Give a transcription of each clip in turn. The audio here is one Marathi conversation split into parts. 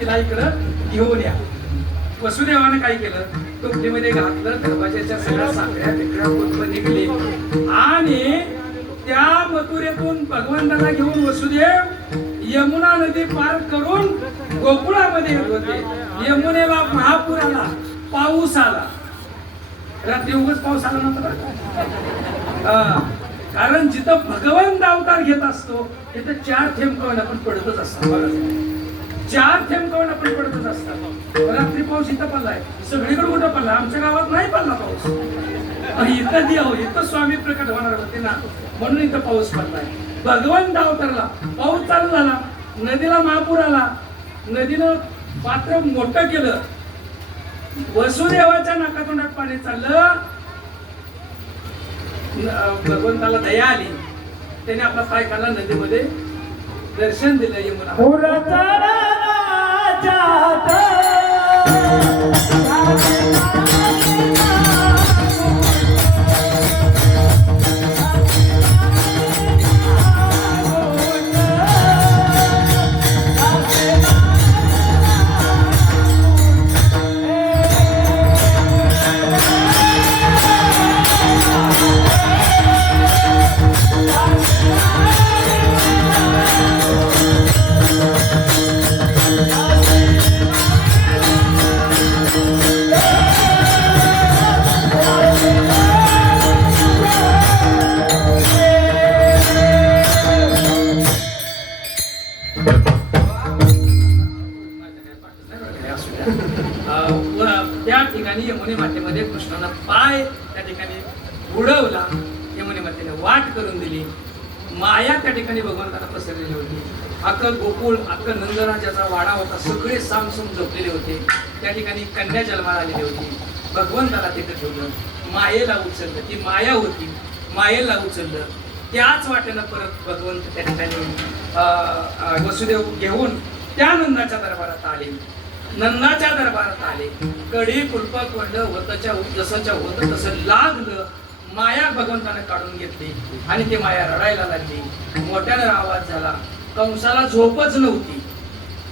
तिला इकडं घेऊन या. वसुदेवानं काय केलं, टोपलीमध्ये घातलं, दरवाजाच्या सगळ्या साखळ्या तिकड्या कोण निघली आणि त्या मथुरेतून भगवंताला घेऊन वसुदेव यमुना नदी पार करून गोकुळामध्ये येत होते. यमुनेला महापूर आला, पाऊस आला. रात्री उगाच पाऊस आला नव्हता, कारण जिथं भगवंत अवतार घेत असतो तिथं 4 थेंब कवण आपण पडतच असतात. बघा, 4 थेंब कवण आपण पडतच असतात. रात्री पाऊस इथं पडलाय, सगळीकडे कुठं पडला, आमच्या गावात नाही पडला पाऊस. इथं देव, इथं स्वामी प्रकट होणार होते ना, म्हणून इथं पाऊस पडलाय. भगवंत अवतारला, पाऊस चालू झाला, नदीला महापूर आला, नदीनं पात्र मोठं केलं, वसुदेवाच्या नाकातोंडात पाणी चाललं. भगवंताला दया आली, त्याने आपला पाय काढला, नदीमध्ये दर्शन दिलं यमुना. त्या ठिकाणी यमुने मातेमध्ये कृष्णाला पाय त्या ठिकाणी बुडवला, यमुने मातेने वाट करून दिली. माया त्या ठिकाणी भगवंताला पसरलेली होती. अख्खं गोकुळ, अख्खं नंदराजाचा वाडा होता, सगळे सामसूम झोपलेले होते. त्या ठिकाणी कन्या जन्माला आलेली होती. भगवंताला तिथे ठेवलं, मायेला उचललं, ती माया होती, मायेला उचललं. त्याच वाटेनं परत भगवंत त्या ठिकाणी वसुदेव घेऊन त्या नंदाच्या दरबारात आले. नंदाच्या दरबारात आले, कडी कुलपक वडलं होतच्या जसंच्या होतं तसं लागलं. माया भगवंताने काढून घेतली आणि ती माया रडायला लागली. मोठ्यानं आवाज झाला. कंसाला झोपच नव्हती,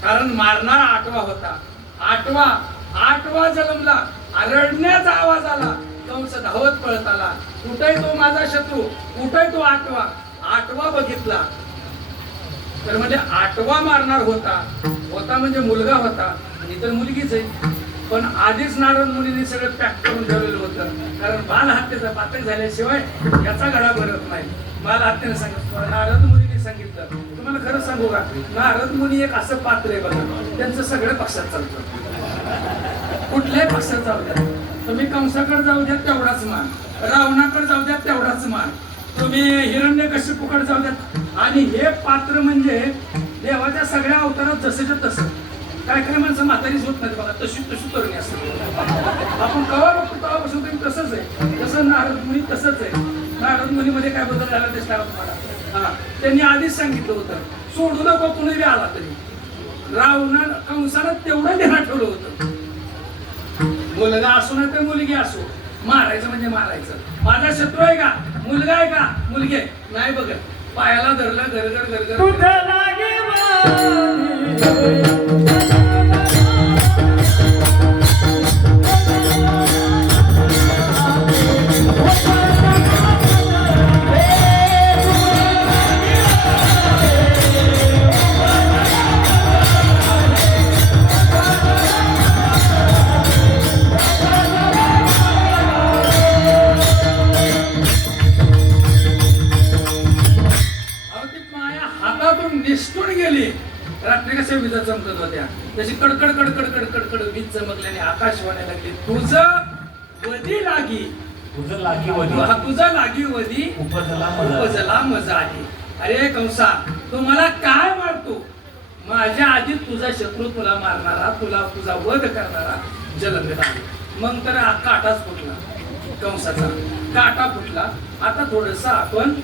कारण मारणारा 8वा होता. 8वा जन्मला, रडण्याचा आवाज आला. कंस धावत पळत आला. कुठे तो माझा शत्रू, कुठे तो 8वा बघितला तर म्हणजे 8वा मारणार होता म्हणजे मुलगा होता, ही तर मुलगीच आहे. पण आधीच नारद मुनीने सगळं पॅक करून ठेवलेलं होतं, कारण बाल हत्येचा पातक झाल्याशिवाय याचा गळा भरत नाही. बाल हत्येने सांगितलं, नारद मुनीने सांगितलं. तुम्हाला खरं सांगू का, नारद मुनी एक असं पात्र आहे बघा, त्यांचं सगळं पक्षात चालतं. कुठल्याही पक्षात जाऊ द्या तुम्ही, कंसाकडे जाऊ द्या तेवढाच मान, रावणाकडे जाऊ द्या तेवढाच मान, तुम्ही हिरण्यकश्यपूकडे जाऊ द्या. आणि हे पात्र म्हणजे देवाच्या सगळ्या अवतारात जसंच्या तसं. काय काय माणसं म्हातारीच होत नाही बघा, तशी तरुणी असते. आपण कवा बघतो तेव्हा बसून तसंच आहे. जसं नारद मुनी तसंच आहे. नारद मुनीमध्ये काय बदल झाला ते सांगा तुम्हाला. त्यांनी आधीच सांगितलं होतं, सोडू नको कुणी आला तरी. कंसानं तेवढं ध्यानात ठेवलं होतं, मुलगा असो ना तर मुलगी असो, मारायचं म्हणजे मारायचं. माझा शत्रू आहे का, मुलगा आहे का, मुलगी आहे, नाही बघत. पायाला धरलं, गरगर गरगर निष्ठून गेली. रात्री कशा विजा चमकत होत्या, तशी कडकड कडकड कडकड कड वीज चमकल्याने आकाश व्हायला लागले. तुझं वधी लागी, तुझं लागी वधी उपजला मजा आली. अरे कंसा, तू मला काय मारतो? माझ्या आधी तुझा शत्रू, तुला मारणारा, तुझा वध करणारा जलंधर आला. मग तर काटाच फुटला, कंसाचा काटा फुटला. आता थोडस आपण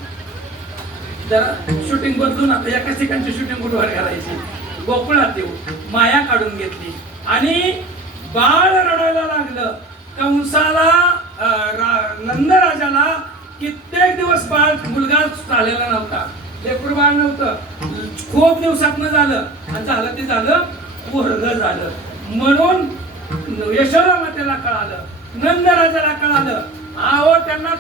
जरा शूटिंग बदलून आता एकाच ठिकाणची शूटिंग कुठवर घालायची. गोकुळात येऊ, माया काढून घेतली आणि बाळ रडायला लागलं. कंसाला, नंदराजाला कित्येक दिवस बाळ, मुलगा झालेला नव्हता, लेकरू बाळ नव्हतं. खूप दिवसातनं झालं आणि झालं ते झालं. पोरग झालं. म्हणून यशोदा मातेला कळालं, नंदराजाला कळालं. अहो त्यांना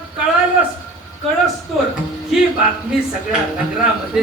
कळसतोर ही बातमी सगळ्या नगरामध्ये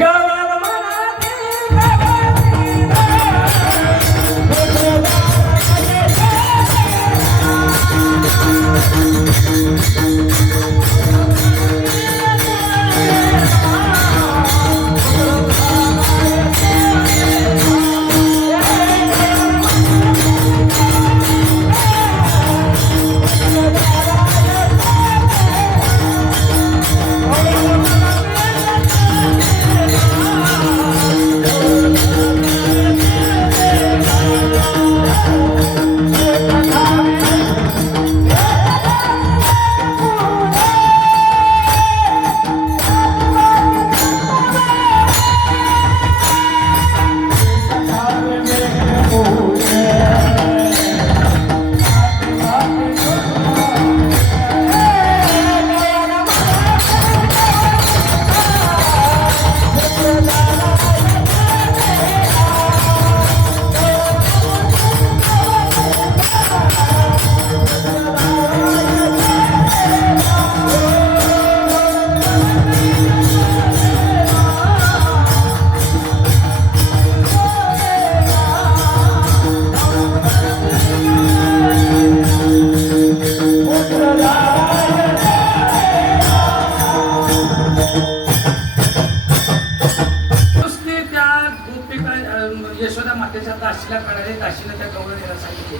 यशोदा मातेच्या दाशीला कळाले. दाशीला त्या गवळणीला सांगितले.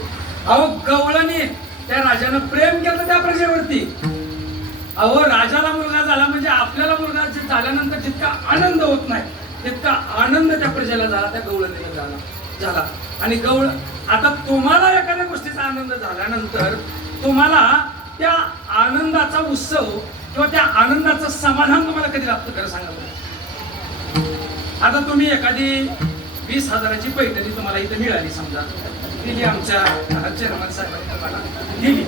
अहो गवळणी त्या राजानं प्रेम केलं त्या प्रजेवरती. अहो राजाला मुलगा झाला म्हणजे आपल्याला मुलगा झाल्यानंतर जितका आनंद होत नाही तितका आनंद त्या प्रजेला झाला, त्या गवळणीला झाला. आणि गवळ आता तुम्हाला एखाद्या गोष्टीचा आनंद झाल्यानंतर तुम्हाला त्या आनंदाचा उत्सव किंवा त्या आनंदाचं समाधान तुम्हाला कधी लाभतं खरं सांगा बरं. आता तुम्ही एखादी 20,000ची पैठणी तुम्हाला इथे मिळाली समजा, दिली आमच्या चेअरमन साहेबांनी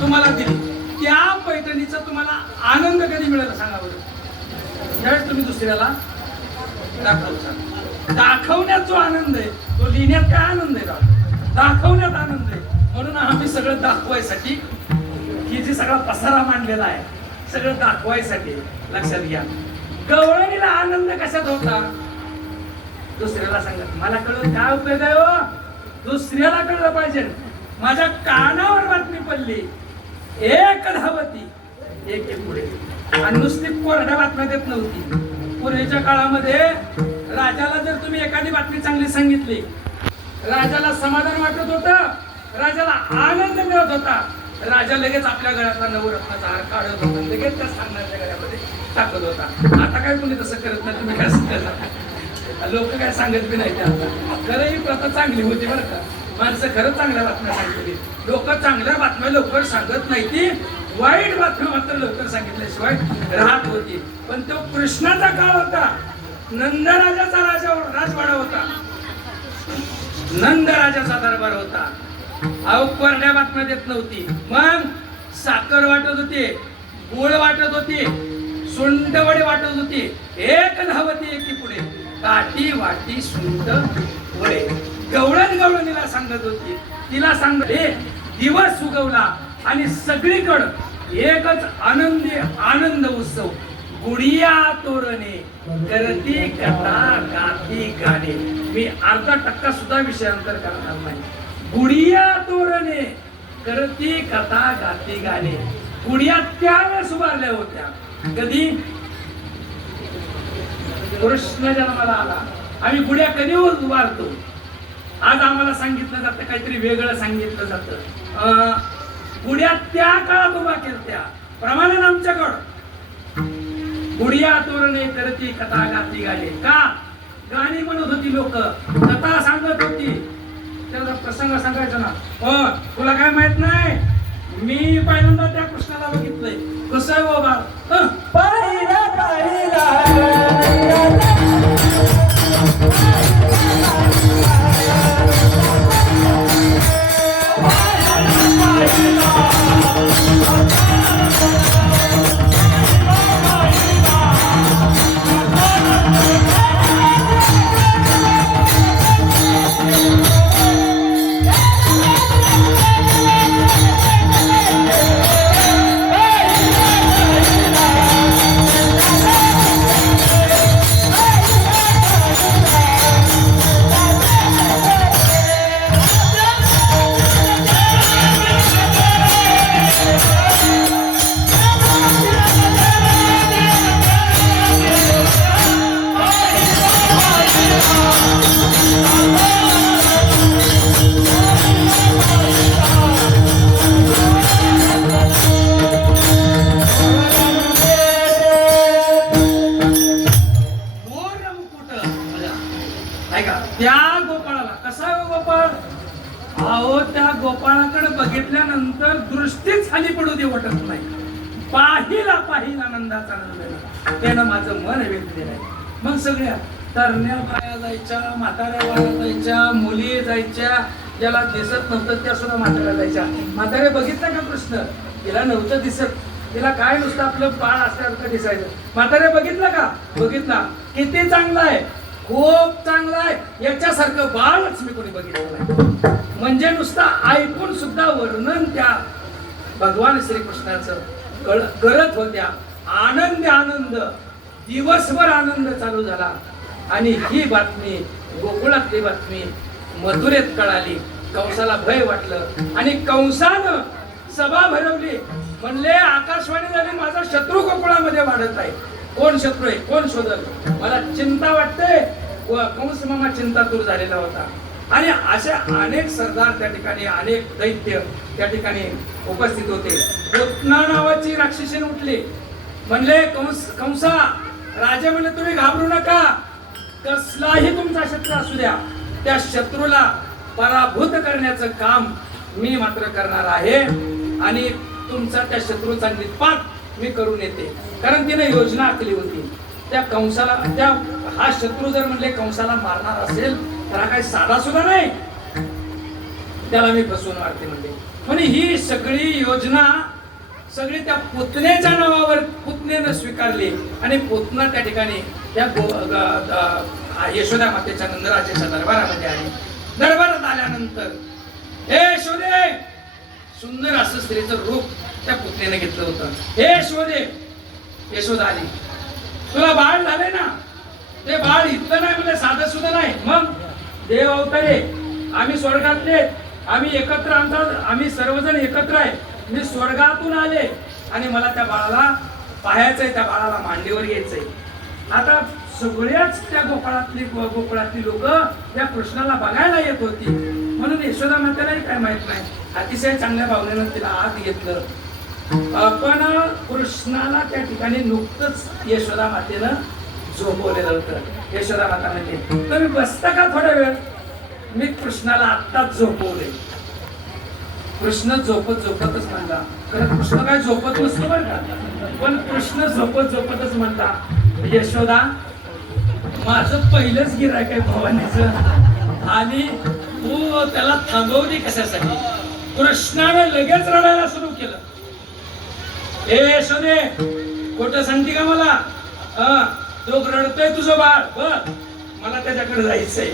तुम्हाला दिली. त्या पैठणीचा तुम्हाला आनंद कधी मिळेल सांगा बरं. त्यावेळेस तुम्ही दुसऱ्याला दाखवण्यात जो आनंद आहे तो लिहिण्यात काय आनंद आहे, दाखवण्यात आनंद आहे. म्हणून आम्ही सगळं दाखवायसाठी ही जी सगळा पसारा मांडलेला आहे सगळं दाखवायसाठी. लक्षात घ्या, गवळणीला आनंद कशात होता, दुसऱ्याला सांगत. मला कळलं काय उपयोग आहे हो, दुसऱ्याला कळलं पाहिजे. माझ्या कानावर बातमी पडली, एक धावती एक पुढे. आणि नुसती कोरड्या बातम्या देत नव्हती. पूर्वीच्या काळामध्ये राजाला जर तुम्ही एखादी बातमी चांगली सांगितली, राजाला समाधान वाटत होतं, राजाला आनंद मिळत होता. राजा लगेच आपल्या गळ्यातला नवरत्नाचा हार काढत होता, लगेच त्या सांगण्याच्या गळ्यामध्ये टाकत होता. आता काय तुम्ही तसं करत नाही. तुम्ही काय सांगता, लोक काय सांगत बी नाही. आता खरं ही प्रथा चांगली होती बरं का. माणसं खरंच चांगल्या बातम्या सांगितली. लोक चांगल्या बातम्या लवकर सांगत नाही, ती वाईट बातम्या मात्र लवकर सांगितल्याशिवाय राहत होती. पण तो कृष्णाचा काळ होता, नंदराजाचा राजवाडा होता, नंदराजाचा दरबार होता. अहो कोरड्या बातम्या देत नव्हती. मग साखर वाटत होती, गोळ वाटत होती, सुंडवडी वाटत होती. एक धावती एकी पुढे, काठी वाटी सुंड वडे. गवळणीला सांगत होती. तिला सांगते दिवस उगवला आणि सगळीकडं एकच आनंद उत्सव. गुडिया तोरणे करती कथा गाती गाणे. मी अर्धा टक्का सुद्धा विषयांतर करणार नाही. गुडिया तोरणे करती कथा गाती गाणे. गुडिया त्यावेळेस उभारल्या होत्या कधी कृष्ण जन्माला आला. आम्ही गुड्या कधी उभारतो. आज आम्हाला सांगितलं जातं काहीतरी वेगळं सांगितलं जातं. गुड्या त्या काळात उभा केल्या प्रमाणे आमच्याकडं गुडिया तोरणे करती कथा गाती गाणे. का गाणी म्हणत होती, लोक कथा सांगत होती. त्याचा प्रसंग सांगायचा ना. पण तुला काय माहित नाही, मी पहिल्यांदा त्या कृष्णाला बघितलंय कसं आहे बाबा. पाहिला Thank you. गोपाळ. अहो त्या गोपाळाकडे बघितल्यानंतर दृष्टीच खाली पडू दे वाटत नाही. पाहिला पाहिला आनंदाचा आनंद त्यानं माझं मन वेधलेलं आहे. मग सगळ्या तरण्या बाया जायच्या, म्हाताऱ्या बाया जायच्या, मुली जायच्या, ज्याला दिसत नव्हतं त्या सुद्धा म्हाताऱ्या जायच्या. म्हाताऱ्या बघितलं का कृष्ण? तिला नव्हतं दिसत, तिला काय नुसतं आपलं बाळ असल्यासारखं दिसायचं. म्हाताऱ्या बघितलं का? बघितला. किती चांगला आहे, खूप चांगला आहे, याच्यासारखं बाळच मी कोणी बघितलं नाही. म्हणजे नुसतं ऐकून सुद्धा वर्णन त्या भगवान श्रीकृष्णाचं करत होत्या. आनंद आनंद, दिवसभर आनंद चालू झाला. आणि ही बातमी, गोकुळातली बातमी मथुरेत कळाली. कंसाला भय वाटलं आणि कंसानं सभा भरवली. म्हणले आकाशवाणी झाली, माझा शत्रू गोकुळामध्ये वाढत आहे. कोण शत्रू आहे, कोण शोधल, मला चिंता वाटते. कंस मामा चिंतातूर झालेला होता. आणि असे अनेक सरदार त्या ठिकाणी, अनेक दैत्य त्या ठिकाणी उपस्थित होते. पुतना नावाची राक्षसीन उठली. म्हणले कंसा, राजा म्हणले तुम्ही घाबरू नका, कसलाही तुमचा शत्रू असू द्या, त्या शत्रूला पराभूत करण्याचं काम मी मात्र करणार आहे. आणि तुमचा त्या शत्रूचा निपात मी करून येते. कारण तिने योजना आखली होती. त्या कंसाला, त्या हा शत्रू जर म्हणले कंसाला मारणार असेल तर हा काही साधा सुद्धा नाही, त्याला मी फसवून मारते म्हणजे ही सगळी योजना सगळी त्या पुतनेच्या नावावर पुतनेनं स्वीकारली. आणि पुतना त्या ठिकाणी त्या यशोदा मातेच्या नंदराजाच्या दरबारामध्ये आली. दरबारात आल्यानंतर हे यशोदे, सुंदर असं स्त्रीचं रूप त्या पुतनेनं घेतलं होतं. हे यशोदे, यशोदा आली, तुला बाळ झाले ना? ते बाळ इतकं नाही म्हणजे साधं सुद्धा नाही, मग देव अवतारे, आम्ही स्वर्गातले, आम्ही एकत्र, आम्ही सर्वजण एकत्र आहे. मी स्वर्गातून आले आणि मला त्या बाळाला पाहायचंय, त्या बाळाला मांडीवर घ्यायचंय. आता सगळ्याच त्या गोकुळातली लोक त्या कृष्णाला बघायला येत होती. म्हणून यशोदा मातेलाही काय माहित नाही, अतिशय चांगल्या भावनेनं तिला आत घेतलं. पण कृष्णाला त्या ठिकाणी नुकतंच यशोदा मातेनं झोपवलेलं होतं. यशोदा माता म्हणजे तुम्ही बसता का थोडा वेळ? मी कृष्णाला आत्ताच झोपवले. कृष्ण झोपतच म्हणला. खरं कृष्ण काय झोपत नसतो बरं का, पण कृष्ण झोपतच म्हणता, यशोदा माझं पहिलंच गिऱ्हाईक आहे भवानीचं आणि तू त्याला थांबवली कशासाठी? कृष्णाने लगेच रडायला सुरू केलं. ए यशोदे, खोटं सांगते का मला? तो रडतोय तुझं बाळ, बघ मला त्याच्याकडे जायचंय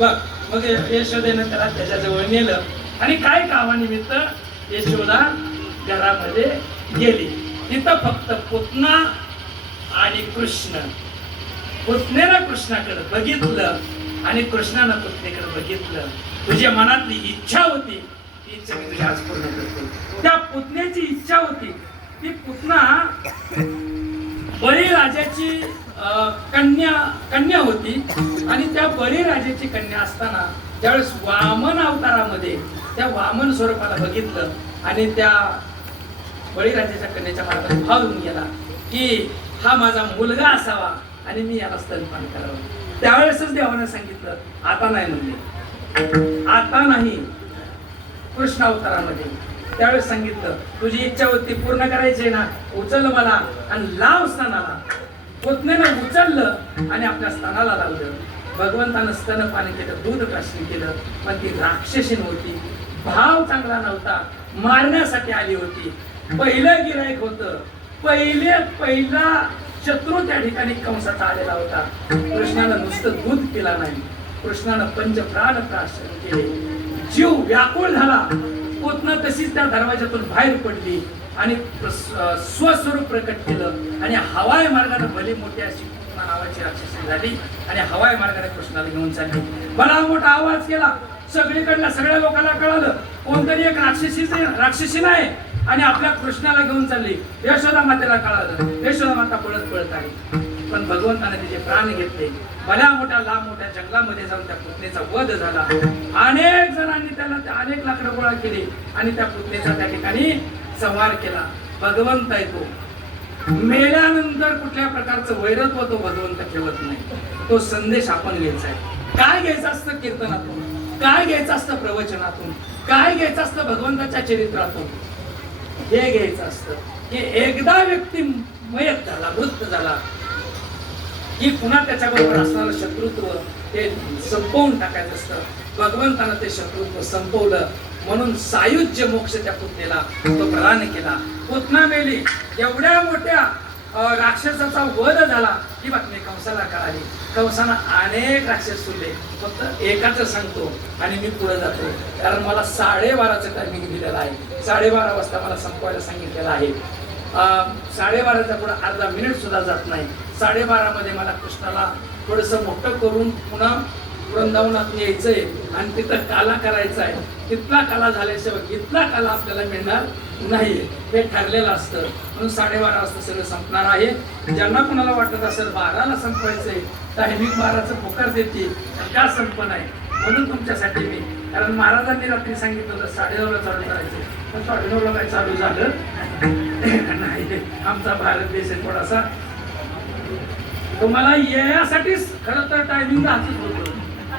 बघ. मग यशोदेनं त्याला त्याच्याजवळ नेलं आणि काय कामानिमित्त यशोदा घरामध्ये गेली. तिथं फक्त पुतना आणि कृष्ण. पुतनेनं कृष्णाकडे बघितलं आणि कृष्णानं पुतनेकडे बघितलं. तुझ्या मनातली इच्छा होती ती इच्छा मी तुझी आज पूर्ण करतो. त्या पुतनेची इच्छा होती, ती पुतना बळीराजाची कन्या होती. आणि त्या बळीराजाची कन्या असताना त्यावेळेस वामन अवतारामध्ये त्या वामन स्वरूपाला बघितलं आणि त्या बळीराजाच्या कन्याच्या मनामध्ये भाव येऊन गेला की हा माझा मुलगा असावा आणि मी याला स्तनपान करावं. त्यावेळेसच देवाने सांगितलं, आता नाही म्हणले, आता नाही. कृष्ण अवतारामध्ये त्यावेळेस सांगितलं, तुझी इच्छा होती पूर्ण करायची ना, उचल मला आणि लाव स्तनाला. पुतनेनं उचललं आणि आपल्या स्तनाला लावलं. भगवंतानं स्तनपान केलं, दूध प्राशन केलं. पण ती राक्षसीन होती, भाव चांगला नव्हता, मारण्यासाठी आली होती. पहिलं गिराईक होतं, पहिला शत्रू त्या ठिकाणी कंसाचा आलेला होता. कृष्णानं नुसतं दूध पिला नाही, कृष्णानं पंचप्राण प्राशन केले. जीव व्याकुळ झाला. पुतना तशीच त्या दरवाजातून बाहेर पडली आणि स्वस्वरूप प्रकट केलं आणि हवाई मार्गाने भली मोठी अशी पुतना नावाची राक्षसी झाली आणि हवाई मार्गाने कृष्णाला घेऊन चालली. बडा मोठा आवाज केला, सगळीकडल्या सगळ्या लोकांना कळालं कोणतरी एक राक्षसी नाही आणि आपल्या कृष्णाला घेऊन चालली. यशोदा मातेला कळालं, यशोदा माता पळत आली. पण भगवंताने तिचे प्राण घेतले. भल्या मोठ्या लांब मोठ्या जंगलामध्ये जाऊन त्या पुतनेचा वध झाला. अनेक जणांनी त्याला अनेक लाकडं गोळा केली आणि त्या पुतनेचा त्या ठिकाणी संहार केला. भगवंत आहे तो. मेल्यानंतर कुठल्या प्रकारचं वैरत्व तो भगवंत ठेवत नाही. तो संदेश आपण घ्यायचा आहे. काय घ्यायचं असतं कीर्तनातून? काय घ्यायचं असतं प्रवचनातून, काय घ्यायचं असतं भगवंताच्या चरित्रातून, हे घ्यायचं असतं की एकदा व्यक्ती मयत झाला, मृत झाला की पुन्हा त्याच्याबरोबर असणारं शत्रुत्व ते संपवून टाकायचं असतं. भगवंतानं ते शत्रुत्व संपवलं, म्हणून सायुज्य मोक्ष त्या पुतणेला तो प्रदान केला. पुतना मेली, एवढ्या मोठ्या राक्षसाचा वध झाला ही बातमी कंसाला कळाली. कंसानं अनेक राक्षस सुरले, फक्त एकाच सांगतो आणि मी पुढे जातो, कारण मला 12:30चं टायमिंग दिलेलं आहे. 12:30 वाजता मला संपवायला सांगितलेलं आहे. 12:30च्या पुढे अर्धा मिनिट सुद्धा जात नाही. 12:30 मध्ये मला कृष्णाला थोडस मोठं करून पुन्हा वृंदावनात यायचंय आणि तिथं काला करायचा आहे. तिथला काला झाल्याशिवाय इथला काला आपल्याला मिळणार नाही, हे ठरलेलं असतं. म्हणून 12:30 वाजता सगळं संपणार आहे. ज्यांना कुणाला वाटत असेल 12ला संपवायचंय, टायमिंग 12चं पुकार देते, का संपन आहे. म्हणून तुमच्यासाठी मी, कारण महाराजांनी रात्री सांगितलं होतं 9:30ला चालू करायचं, पण 9:30ला काय चालू झालं नाही. आमचा भारत देश आहे थोडासा, तुम्हाला यासाठीच खरं तर टायमिंग हातच होतं,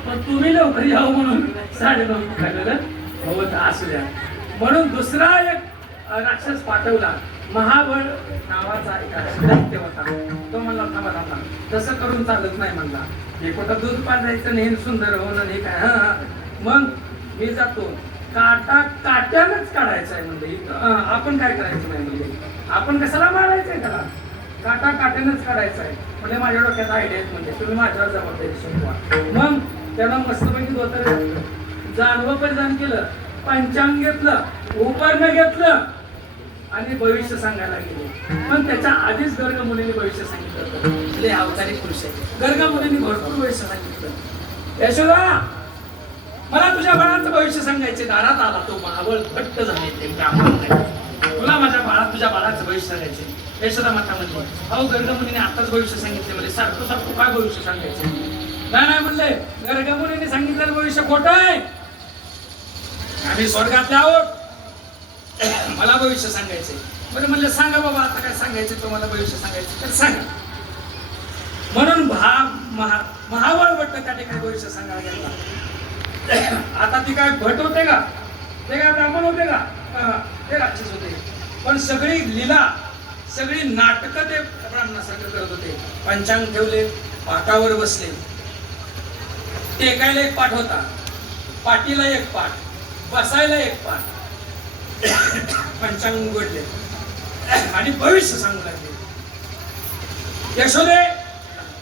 पण तुम्ही लवकर यावं म्हणून 9:30 पुकारलेलं होत असू द्या. म्हणून दुसरा एक राक्षस पाठवला, महाबळ नावाचा एक दैत्य होता. तो म्हणला थांबा थांबा, तसं करून चालत नाही म्हणला, हे कुठं दूध पाजायचं नाही, सुंदर होणं हे काय. मग मी जातो, काटा काट्यानंच काढायचा आहे म्हणजे, आपण काय करायचं नाही म्हणजे, आपण कशाला मारायचंय त्याला, काटा काट्यानंच काढायचा आहे म्हणजे. माझ्या डोक्यात आयडिया आहेत म्हणजे, तुम्ही माझ्यावर जबाबदारी सोपवा. मग त्याला मस्तपैकी धोतर घातलं, जानवं परिधान केलं, पंचांग घेतलं, उपर्ण घेतलं आणि भविष्य सांगायला गेले. पण त्याच्या आधीच गर्ग मुलीने भविष्य सांगितलं होतं. अवतारी पुरुष आहे, गर्ग मुलीने भरपूर भविष्य सांगितलं. यशोदा, मला तुझ्या बाळाचं भविष्य सांगायचे. दारात आला तो महाबळ, घट्ट झाले ते ब्राह्मण नाही, तुला माझ्या तुझ्या बाळाचं भविष्य सांगायचे. यशोदा माता म्हणली, अहो गर्ग मुलीने आताच भविष्य सांगितले, म्हणजे सारखं सारखं काय भविष्य सांगायचं. नाही म्हणले, गर्ग मुलीने सांगितलेलं भविष्य खोटं आहे, आम्ही स्वर्गातले आहोत, मला भविष्य सांगायचे. बरं म्हणलं सांगा बाबा, आता काय सांगायचं तुम्हाला, भविष्य सांगायचं तर सांगा. म्हणून महाबळ भट्ट त्या ठिकाणी भविष्य सांगायला गेला. आता ती काय भट होते का, ते काय ब्राह्मण होते का, ते राक्षस होते. पण सगळी लीला, सगळी नाटकं ते ब्राह्मणासारखं करत होते. पंचांग ठेवले, पाटावर बसले, टेकायला एक पाठ होता, पाटीला एक पाठ, बसायला एक पाठ, पंचांग उघडले आणि भविष्य सांगू लागले. यशोदे,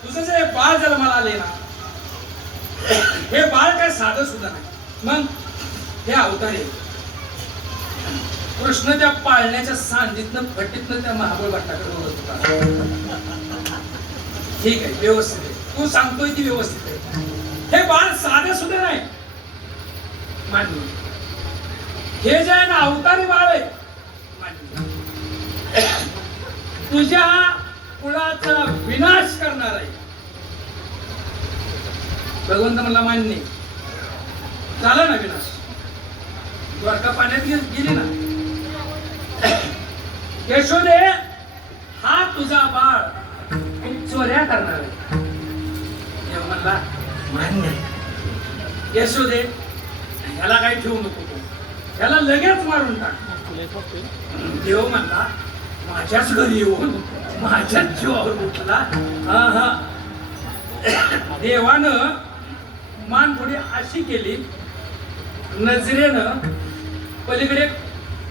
तुझं जे बाळ जन्माला आले ना, हे बाळ काय साधं सुद्धा नाही, मग हे अवतारे. कृष्ण त्या पाळण्याच्या सांधीतनं फटीतनं त्या महाबळ भट्टाकडे बोलत होता. ठीक आहे, व्यवस्थित आहे, तू सांगतोय ती व्यवस्थित आहे. हे बाळ साधे सुद्धा नाही मान्य, हे जे आहे ना अवतारी बाळ आहे मान्य, तुझ्या कुळाचा विनाश करणार आहे. भगवंत म्हणला मान्य झाला ना विनाश, द्वारका पाण्यात गेली ना. यशोदे, हा तुझा बाळ चोऱ्या करणार आहे. म्हणला मान्य. यशोदे, ह्याला काही ठेवू नको, ह्याला लगेच मारून टाक. देव म्हणला माझ्याच घरी येऊन माझ्याच जीवावर उठला. देवानं मान थोडी अशी केली, नजरेनं पलीकडे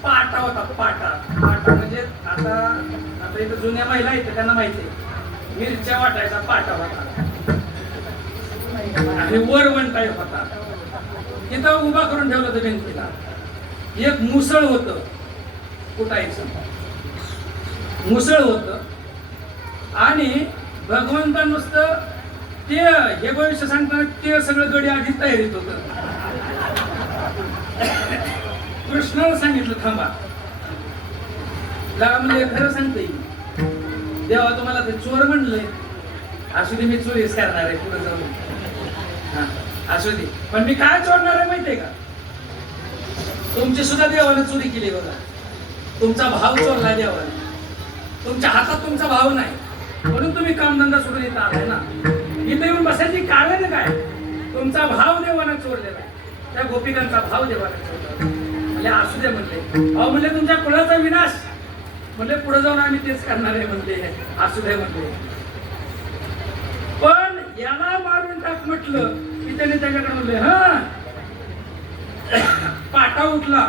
पाटा होता, पाटा. पाटा म्हणजे आता इथं जुन्या महिला आहेत त्यांना माहिती आहे, मिरच्या वाटायचा पाटा होता आणि वर वन टाईप होता. इथं उभा करून ठेवलं होतं भिंतीला. एक मुसळ होतं, कुटायचं मुसळ होतं आणि भगवंता नुसतं ते हे भविष्य सांगताना ते सगळं गडी आधीच तयारीत होतं. कृष्णाला सांगितलं थांबा, जरा म्हणजे खरं सांगते देवा, तुम्हाला ते चोर म्हणलंय, असू दे मी चोरीच करणार आहे पुढे जाऊन, हा असू दे, पण मी काय चोरणार आहे माहितीये का, तुमची सुद्धा देवाने चोरी केली बघा. तुमचा भाव चोरला देवाने, तुमच्या हातात तुमचा भाव नाही म्हणून तुम्ही कामधंदा सोडून इथं आलाय ना. इथे येऊन बसायची कारण काय, तुमचा भाव देवाने चोरलेला आहे. त्या गोपिकांचा भाव देवाला ठेवला. म्हणजे असू दे म्हणले. अहो म्हणले तुमच्या कुळाचा विनाश, म्हणले पुढे जाऊन आम्ही तेच करणार आहे म्हणले. असू दे म्हणले. पण याला मारून टाक म्हटलं की त्याने त्याच्याकडे म्हणले हा पाटा उठला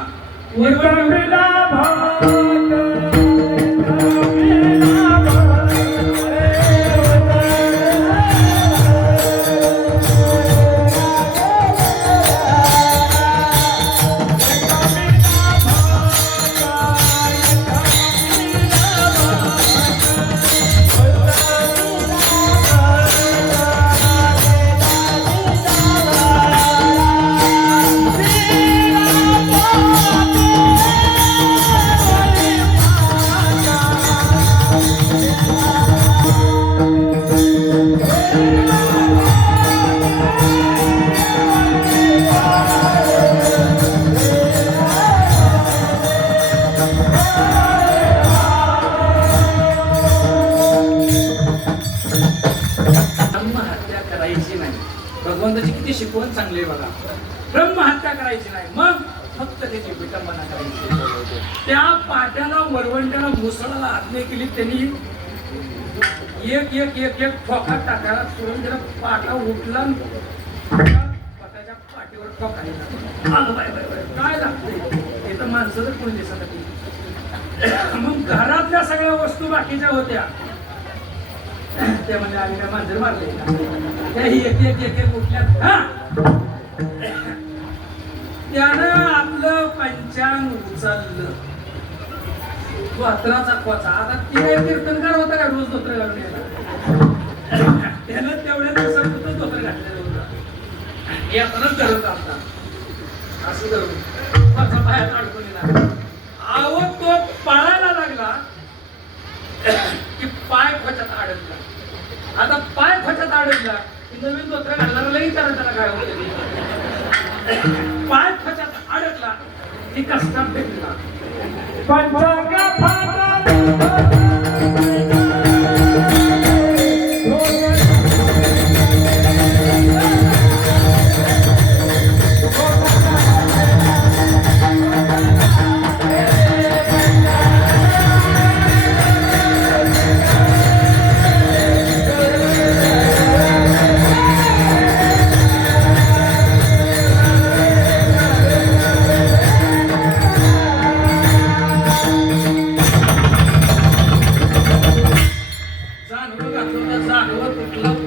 भगवंताची किती शिकवण चांगली आहे बघा. ब्रह्महत्या करायची नाही, मग फक्त त्याची विटंबना करायची. त्या पाट्याला वरवंट्याला मुसळाला आज्ञा केली त्यांनी. एक एक एक एक ठोका टाकायला सोडून त्याला पाटा उठला, पाटाच्या पाठीवर ठोका दिला. काय लागतंय हे तर माणसं तर कोणी दिसत नाही. मग घरातल्या सगळ्या वस्तू बाकीच्या होत्या त्या म्हणजे आम्ही काय मांजर मारले त्या एक एक एक एक उठल्यात. हा त्यानं आपलं पंचांग उचललं, धोत्राचा कोचा. आता ती काही कीर्तनकार होता का रोज धोत्र घालून यायला? त्यानं तेवढ्या दिवसापुरतं धोत्र घातलेलं होतं. यातनच करत आता असं करून कोचा पायात अडकून येणार. आव तो पळायला लागला की पाय खोच्यात अडकला. आता पाय खोच्यात अडकला की नवीन धोत्र घालणारा लगेच त्याला काय होते. पाय खोच्यात अडकला की कष्टात भेटला.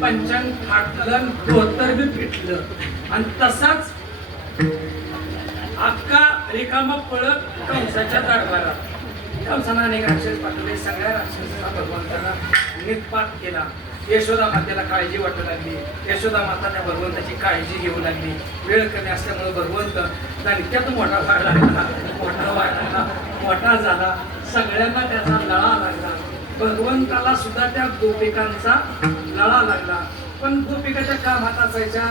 पंचांग फाटलं, धोतर बी फिटलं. आणि तसाच अख्खा रिकामा पळत कंसाच्या दरबारात. कंसानं अनेक राक्षस पाठवले. सगळ्या राक्षसाचा भगवंताला निपात केला. यशोदा मातेला काळजी वाटू लागली. यशोदा माता त्या भगवंताची काळजी घेऊ लागली. वेळ कमी असल्यामुळे भगवंत दणक्यात मोठा व्हायला लागला, मोठा झाला. सगळ्यांना त्याचा लळा लागला. भगवंताला सुद्धा त्या गोपिकांचा लळा लागला. पण गोपिकाच्या कामात असायच्या,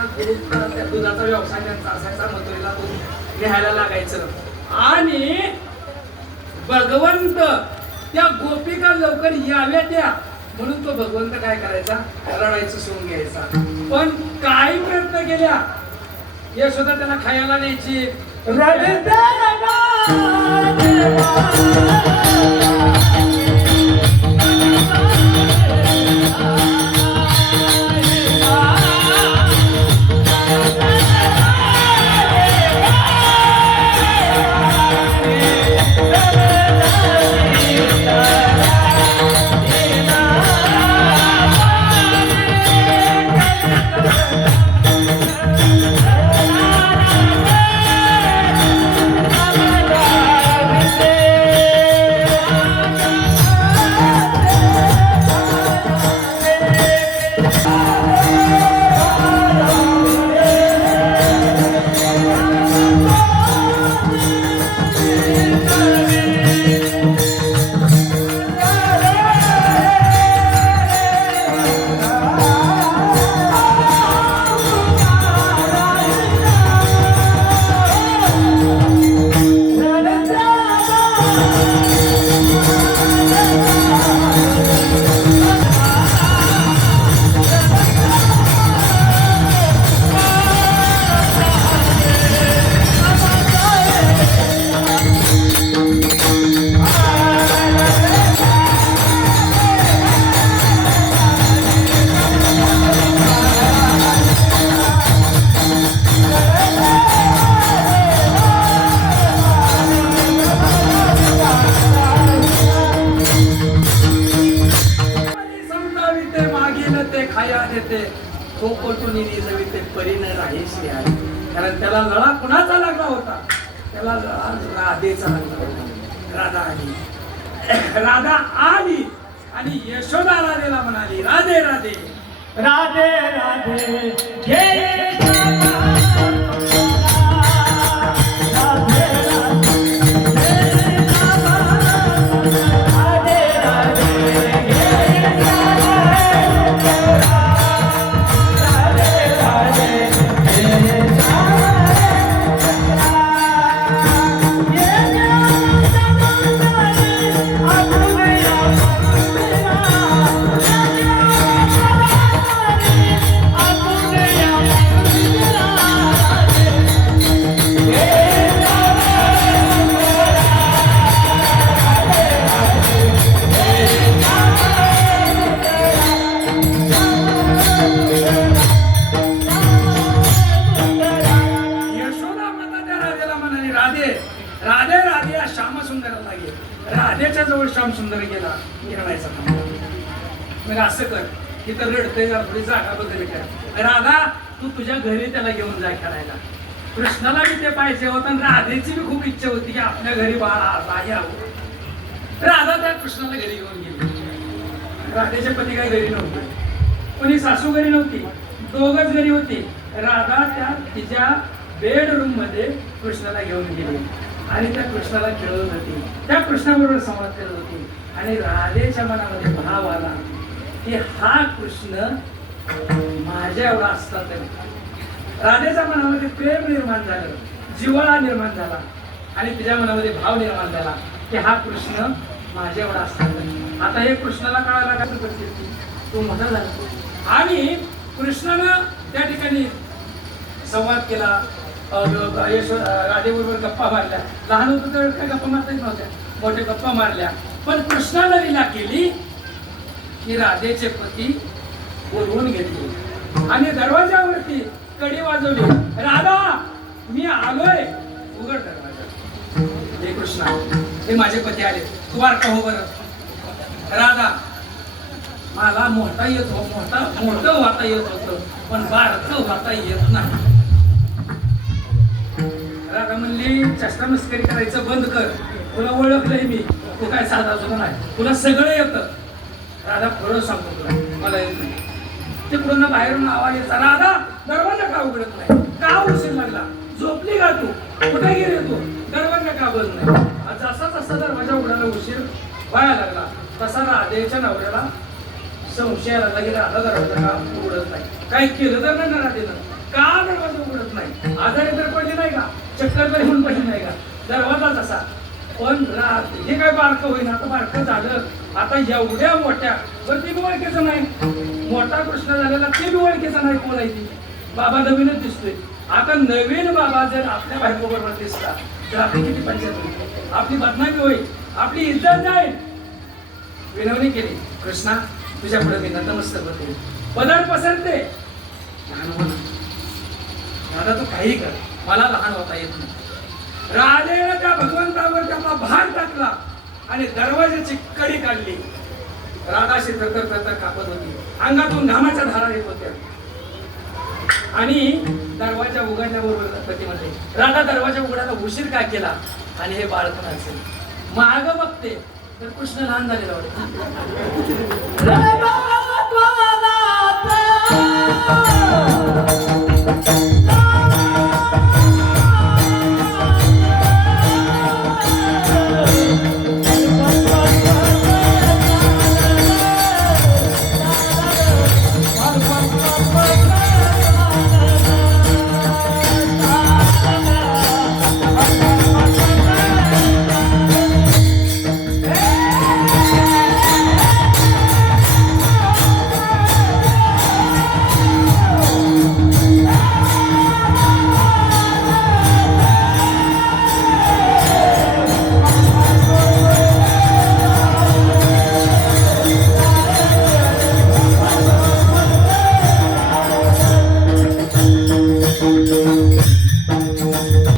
त्या दुधाचा व्यवसाय त्यांचा असायचा. मथुरेला दूध घ्यायला लागायचं. आणि भगवंत त्या गोपिका लवकर याव्या त्या म्हणून तो भगवंत काय करायचा, रडायचं सोडून घ्यायचा. पण काही प्रयत्न केल्या, यशोदा त्याला खायला न्यायची. तो कोटून निजविते परीने राहीशी आहे. कारण त्याला लळा कुणाचा लागला होता? त्याला लळा राधेचा लागला होता. राधा आली, राधा आली आणि यशोदा राधेला म्हणाली, राधे राधे राधे राधे जय यशोदा माता त्या राधेला म्हणाली, राधे राधे राधे या श्याम सुंदराला गे. राधेच्या जवळ श्याम सुंदर गेला, गिरणायचा मग असं कर, तिथं रडतंय जरा थोडी जागा बदल कर. राधा तू तुझ्या घरी त्याला घेऊन जाय खेळायला. कृष्णाला बी ते पाहिजे होतं आणि राधेची बी खूप इच्छा होती की आपल्या घरी बाळा यावं. राधा त्या कृष्णाला घरी घेऊन गेली. राधेचे पती काही घरी नव्हते, कोणी सासू घरी नव्हती, दोघच घरी होती. राधा त्या तिच्या बेडरूम मध्ये कृष्णाला घेऊन गेली आणि त्या कृष्णाला खेळवत होती, त्या कृष्णाबरोबर संवाद करत होती. आणि राधेच्या मनामध्ये भाव आला की हा कृष्ण माझ्या एवढा असता तरी. राधेच्या मनामध्ये प्रेम निर्माण झालं, जिव्हाळा निर्माण झाला आणि तिच्या मनामध्ये भाव निर्माण झाला की हा कृष्ण माझ्या एवढा असता तरी. आता हे कृष्णाला कळायला काय परिस्थिती, तो मोठा झाला आणि कृष्णानं त्या ठिकाणी संवाद केला, राधेबरोबर गप्पा मारल्या. लहान होतं तर काय गप्पा मारता येत नव्हत्या, मोठे गप्पा मारल्या. पण कृष्णानं लीला केली की राधेचे पती बोलवून घेतले आणि दरवाजावरती कडी वाजवली, राधा मी आलोय, उघड दरवाजा. हे कृष्णा, हे माझे पती आले, तू बारका हो बरं. राधा मला मोठा येत हो, मोठं वाता येत होतं पण बारकं वाता येत नाही. राधा म्हणली, चष्टा मस्करी करायचं बंद कर, तुला ओळखलंय मी, तू काय साधा सुद्धा नाही, तुला सगळं येतं. राधा खरं सांगतो तुला, मला येत नाही. तिकडून बाहेरून आवाज यायचा, राधा दरवाजा का उघडत नाही, का उशीर लागला, झोपली का तू, कुठे गेली तू, दरवाजा का बंद नाही. जसा जसा दरवाजा उघडायला उशीर व्हायला लागला तसा राधेच्या नवऱ्याला संशय आला की राधा दरवाजा का उघडत नाही, काय केलं तर नाही ना राधेनं, का दरवाजा उघडत नाही, आजारी तर पडली नाही का, चक्कर तरी होऊन पडली नाही का, दरवाजा तसा. पण हे काय बारकं होईना, आता बारकं झालं, आता एवढ्या मोठ्या ती बी ओळखीचं नाही, मोठा कृष्ण झालेला ते बी ओळखीचा नाही, कोण आहे ती, बाबा नवीनच दिसतोय. आता नवीन बाबा जर आपल्या बायको बरोबर दिसला तर आपली किती पंचायत होईल, आपली बदनामी होईल, आपली इज्जत जाईल. विनवणी केली, कृष्णा तुझ्या पुढे मी नतमस्तक होते, पदर पसरते, लहान हो ना दादा, तू काही कर, मला लहान होता येत नाही. राधेनं त्या भगवंतावर त्याला भार टाकला आणि दरवाजाची कडी काढली. राधाशी तर कापत होती, अंगातून घामाच्या धारा येत होत्या आणि दरवाजा उघडल्याबरोबर पती म्हणते, राधा दरवाजा उघडायला उशीर का केला आणि हे बाळ पण असेल. माग बघते तर कृष्ण लहान झालेला होता.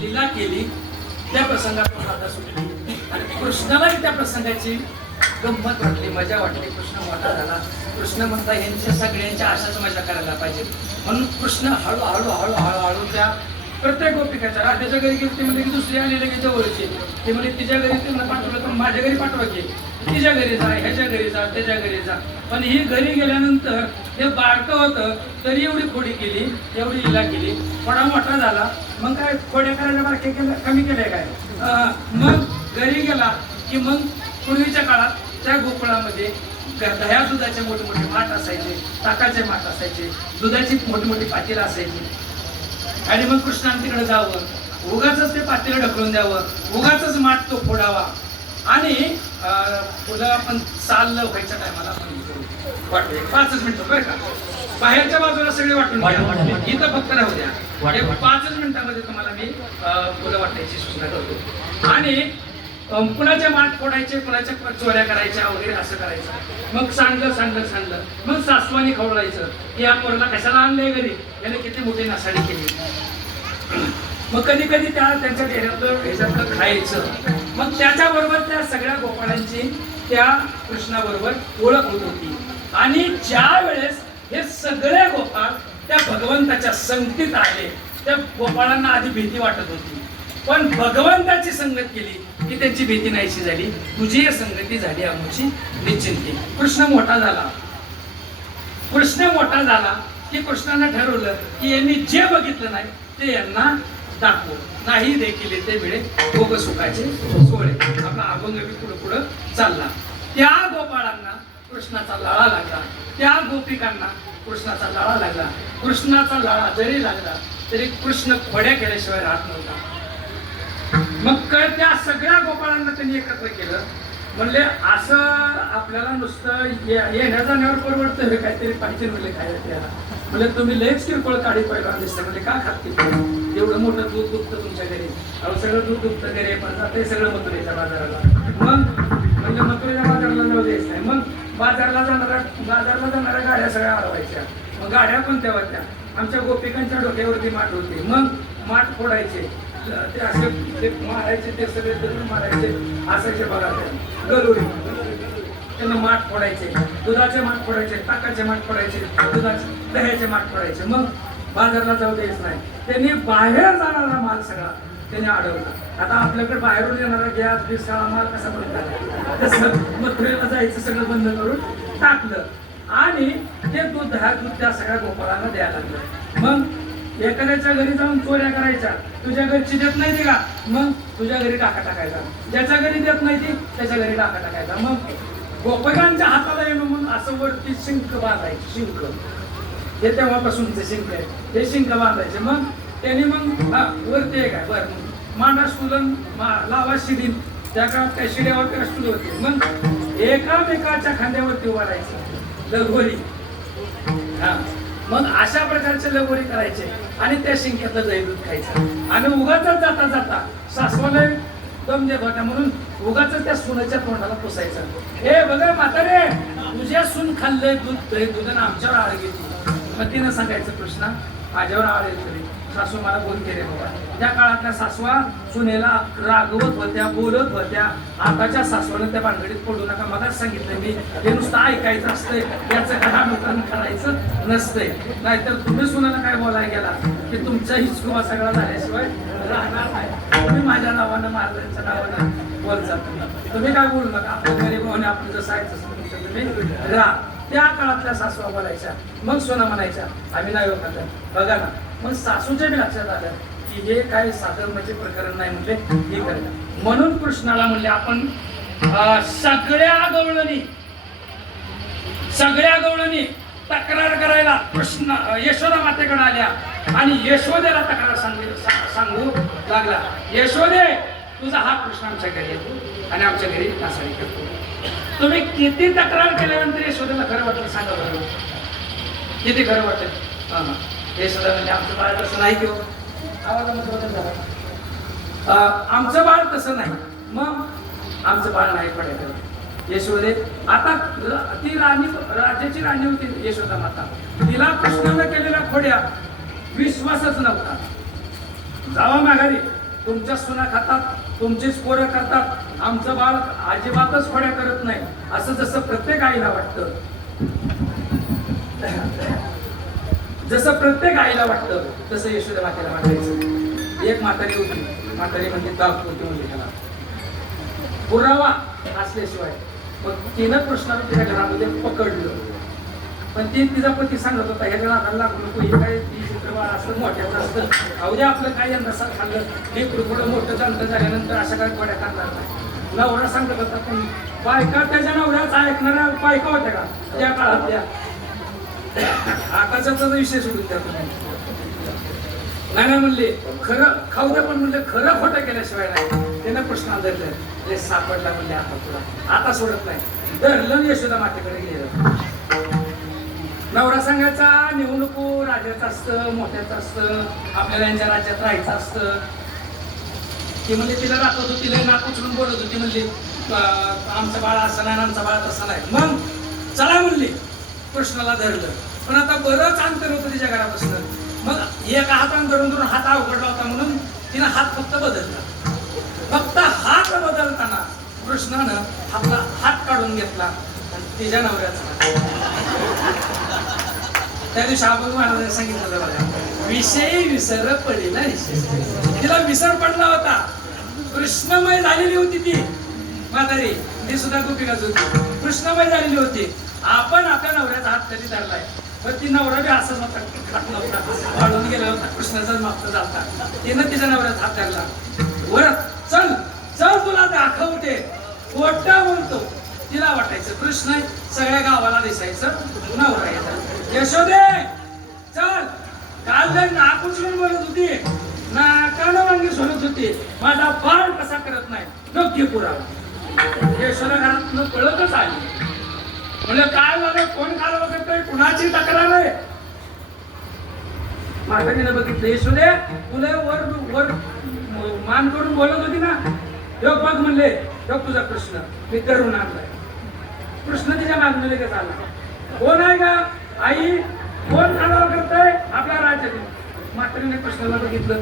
लीला केली, त्या प्रसंगात राधा सुटली आणि कृष्णालाही त्या प्रसंगाची गंमत वाटली, मजा वाटली. कृष्ण मोठा झाला. कृष्ण म्हणता यांच्या सगळ्यांच्या अशाच मजा करायला पाहिजे म्हणून कृष्ण हळूहळू हळूहळू त्या प्रत्येक गोपिकाच्या राधेच्या घरी गेली. ते म्हणजे की दुसरी आली लगेच जवळची. ते म्हणजे तिच्या घरी त्यांना पाठवलं तर माझ्या घरी पाठवा की, तिच्या घरी जा, ह्याच्या घरी जा, त्याच्या घरी जा. पण ही घरी गेल्यानंतर ते बारकं होतं तरी एवढी खोडी केली, एवढी लिला केली. थोडा मोठा झाला मग काय खोड्या करायला बारके केलं, कमी केलंय काय. मग घरी गेला की मग पूर्वीच्या काळात त्या गोकुळामध्ये दह्या दुधाचे मोठे मोठे माठ असायचे, ताकाचे माठ असायचे, दुधाची मोठी मोठी पातेलं असायची. आणि मग कृष्णाने तिकडे जावं, उगाच ते पातेलं ढकलून द्यावं, उगाच माठ तो फोडावा. आणि फुलं आपण चाललं व्हायच्या टायमाला वाटते 5 मिनिटं बरं का, बाहेरच्या बाजूला सगळे वाटून घ्या, इथं फक्त राहू द्या. 5 मिनिटामध्ये तुम्हाला मी फुलं वाटायची सूचना करतो. आणि कुणाचे माठ फोडायचे, कुणाच्या चोऱ्या करायच्या वगैरे असं करायचं. मग सांडलं मग सासवानी खवळायचं की या पोराला कशाला आणलंय घरी, याने किती मोठी नासाडी केली. मग कधी कधी त्यांच्या डेऱ्यातलं ह्याच्यातलं खायचं. मग त्याच्याबरोबर त्या सगळ्या गोपाळांची त्या कृष्णाबरोबर ओळख होत होती. आणि ज्या वेळेस हे सगळे गोपाळ त्या भगवंताच्या संगतीत आले, त्या गोपाळांना आधी भीती वाटत होती. पण भगवंताची संगत केली की त्यांची भीती नाहीशी झाली. तुझी संगती झाली आमची निश्चिंती. कृष्ण मोठा झाला की कृष्णाने ठरवलं की यांनी जे बघितलं नाही ते यांना दाखवू. नाही देखील ते मिळे भोग सुखाचे सोहळे. आपला अभंग पुढं चालला. त्या गोपाळांना कृष्णाचा लाळा लागला, त्या गोपिकांना कृष्णाचा लाळा लागला. कृष्णाचा लाळा जरी लागला तरी कृष्ण खोड्या केल्याशिवाय राहत नव्हता. मग त्या सगळ्या गोपाळांना त्यांनी एकत्र केलं. म्हणले असं आपल्याला नुसतं येण्या जाण्यावर परवडतं, हे काहीतरी पाहिजे म्हणले खायला प्यायला. म्हणजे तुम्ही लयच किरकोळ काढी पहिला दिसतं. म्हणजे का खाते एवढं मोठं दूध दुखतं तुमच्या घरी, सगळं दूध दुखतं घरी, पण जाते सगळं मथुरेच्या बाजाराला. मग म्हणजे मथुरेच्या बाजाराला जाऊ द्यायचं नाही. मग बाजारला जाणाऱ्या गाड्या सगळ्या अडवायच्या. मग गाड्या पण तेव्हा त्या आमच्या गोपिकांच्या डोक्यावरती माठ होते. मग माठ फोडायचे, ते असे ते मारायचे, ते सगळे दगड मारायचे, असायचे बघा ते गलोरी. त्यांना माठ फोडायचे, दुधाचे माठ फोडायचे, ताकाचे माठ फोडायचे, दह्याचे माठ फोडायचे. मग बाजारला जाऊ द्यायचं नाही. त्यांनी बाहेर जाणारा माल सगळा त्यांनी अडवला. आता आपल्याकडे बाहेरून येणारा गॅस बीस सगळा माल कसा बंद झाला, तसं मथुरेला जायचं सगळं बंद करून टाकलं. आणि ते दूध त्या सगळ्या गोपाळांना द्यायला लागलं. मग एखाद्याच्या घरी जाऊन चोऱ्या करायच्या, तुझ्या घरची देत नाही ती का, मग तुझ्या घरी टाका टाकायचा. ज्याच्या घरी देत नाही ती त्याच्या घरी टाका टाकायचा. मग गोपकांच्या हाताला येणं म्हणून असं वरती शिंक बांधायचे. शिंक हे तेव्हापासूनचे शिंक आहे, हे शिंक बांधायचे. मग त्यांनी मग वरती आहे काय बरं मांडा स्टुलन लावा शिडी. त्या काळात त्या शिड्यावर त्या स्टूल होते. मग एकामेकाच्या खांद्यावरती उभा राहायचं, लगोरी. मग अशा प्रकारचे लगोरी करायचे आणि त्या शिंक्यातलं दही दूध खायचं. आणि उगाच जाता जाता सासवाला दम देत होत्या म्हणून उगाच त्या सुनेच्या तोंडाला पुसायचं. हे बघा म्हातारे, तुझ्या सून खाल्लंय दूध दही दूध आणि आमच्यावर आळ घेतली. मग तिनं सांगायचं कृष्णा माझ्यावर आळ येतोय, सासू मला बोल केले बाबा. त्या काळातल्या सासवा सुनेला रागवत होत्या, बोलत होत्या. आताच्या सासवानं त्या भानगडीत पडू नका. मलाच सांगितलं मी, हे नुसतं ऐकायचं असतंय, याचं घरानुकरण करायचं नसतंय. नाहीतर तुम्ही सुनाला काय बोलायला गेला की तुमचा हिचकुवा सगळा झाल्याशिवाय राहणार नाही. तुम्ही माझ्या नावानं महाराजांच्या नावानं बोलता, तुम्ही काय बोलू नका. आपण गरीब होणे आपण जसं आहे तसं तुमचं तुम्ही राहा. त्या काळातल्या सासवा बोलायच्या. मग सोना म्हणायच्या आम्ही नाही होत. बघा ना, मग सासूच्या बी लक्षात आलं की हे काय साधं म्हणजे प्रकरण नाही. म्हणजे हे करतात म्हणून कृष्णाला म्हणले आपण सगळ्या गवळणी तक्रार करायला कृष्ण यशोदा मातेकडे आल्या. आणि यशोदेला तक्रार सांगू लागला, यशोदे तुझा हा कृष्ण आमच्या घरी येतो आणि आमच्या घरी नासाडी करतो. तुम्ही किती तक्रार केल्यानंतर यशोदेला खरं वाटलं सांगा बरं, किती खरं वाटत. यशोदा म्हणजे आमचं बाळ तसं नाही किंवा आवाजामध्ये बदल झाला, आमचं बाळ तसं नाही. मग आमचं बाळ नाही पडायचं. यशोदे आता ती राणी, राजाची राणी होती यशोदा माता. तिला कृष्णानं केलेल्या खोड्या विश्वासच नव्हता. जावा माघारी तुमच्या सुना खातात, तुमचीच पोरं करतात, आमचं बाळ अजिबातच खोड्या करत नाही, असं जसं प्रत्येक आईला वाटतं, जसं प्रत्येक आईला वाटतं तसं यशोदा मातेला वाटायचं. एक म्हातारी होती, म्हातारी म्हणजे दाखवती होती म्हणजे त्याला पुरावा असल्याशिवाय, पण तिनं कृष्णाला तिच्या घरामध्ये पकडलं. पण ती तिचा पती सांगत होता ह्याच्या नादाला लागू नको, हे काय ती चित्रवाळ असतं मोठ्याचं असतं, अवद्या आपलं काय यंदा खाल्लं हे थोडं मोठं जाणतं झाल्यानंतर अशा काय गोड्या करणार नाही. नवरा सांगत होता, पण बायका त्याच्या नवऱ्याचा ऐकणाऱ्या बायका होत्या का त्या काळातल्या? आकाशाचा विषय सोडून द्या तुम्ही. नाही म्हणले खरं खाऊ द्या, पण म्हणले खरं खोटं केल्याशिवाय नाही. त्यानं प्रश्न धरलं, सापडला म्हणले आता तुला, आता सोडत नाही. धरलं यशोदा मातेकडे गेलं. नवरा सांगायचा नेऊ नको, राजाचं असतं, मोठ्याचं असतं, आपल्याला यांच्या राज्यात राहायचं असतं. ती म्हणजे तिला दाखवत होती, तिला नाक उचलून बोलत होती, म्हणजे आमचं बाळ असं नाही, आमचा बाळ तसं नाही. मग चला म्हणली, कृष्णाला धरलं. पण आता बरंच अंतर होतं तिच्या घरापासून. मग एका हाताने धरून धरून हात अवघडला होता म्हणून तिनं हात फक्त बदलला. फक्त हात बदलताना कृष्णानं आपला हात काढून घेतला आणि तिच्या नवऱ्याचा. त्या दिवशी आपण महाराजांनी सांगितलं बघा, विषयी विसर पडेला. तिला विसर पडला होता, कृष्णमय झालेली होती ती म्हातारी, ती सुद्धा गोपिकाच होती, कृष्णमय झालेली होती. आपण आपल्या नवऱ्याचा हात कधी धरलाय, पण ती नवरा बी असंच होता, खात नव्हता, वाढून गेला होता, कृष्णाचाच मागचा झालता. तिनं तिच्या नवऱ्याचा हात धरला. वर चल चल तुला दाखवते, खोटा बोलतो. तिला वाटायचं कृष्ण सगळ्या गावाला दिसायचं, नवरा यायचा. यशोदे चल, काल जर नाक उचलून बोलत होती, नाकानं वांगी सोडत होती, माझा बाळ कसा करत नाही, नक्की पुरावा. यशोदा घरात कळतच आली. म्हणजे काय झालं, कोण कालवा करतोय, कुणाची तक्रार आहे? म्हातारीनं बघितलं, यशोदे तुला वर वर मान करून बोलत होती ना, योग बघ म्हणले, योग तुझा कृष्ण मी करून आणलाय. कृष्ण तिच्या मागणी लगेच आला. कोण आहे का आई, कोण कालवा करतोय आपल्या राज्यात? म्हातारीने कृष्णाला बघितलं,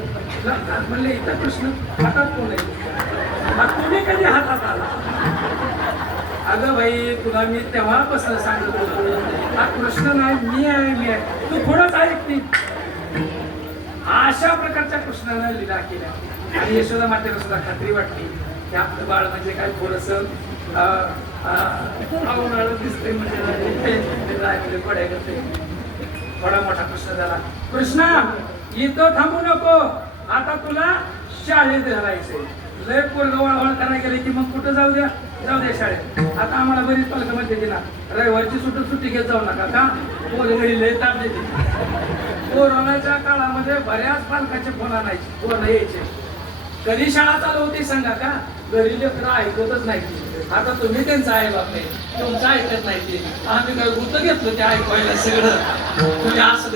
म्हणले इथं कृष्ण हातात कोण आहे, तुम्ही कधी हातात आला? अगं बाई तुला मी तेव्हापासून सांगत होतो, हा कृष्ण नाही, मी आहे, मी आहे, तू थोडंच ऐकते. अशा प्रकारच्या कृष्णानं लीला केल्या. आणि यशोदा मातेला सुद्धा खात्री वाटली की आपलं बाळ म्हणजे काय थोडस दिसतंय, म्हणजे पड्या करते. थोडा मोठा कृष्ण झाला. कृष्णा इथं थांबू नको, आता तुला शाळेत घालायचंय. लय पोरगं वळवळ करायला गेले की मग कुठं जाऊ द्या, जाऊ द्या शाळेत. आता आम्हाला बरीच पालक म्हणते की ना रविवारची सुट्टी घेत जाऊ नका का, पोरगडी लय ताप देते. कोरोनाच्या काळामध्ये बऱ्याच पालकाचे फोन आणायचे, फोन यायचे, कधी शाळा चालू होती सांगा का, घरी लेकरं ऐकतच नाही. आता तुम्ही त्यांचं आई बाप नाही, तुमचं ऐकत नाही ते, आम्ही काय गुंत घेतलं ते ऐकवायला सगळं. तुम्ही असू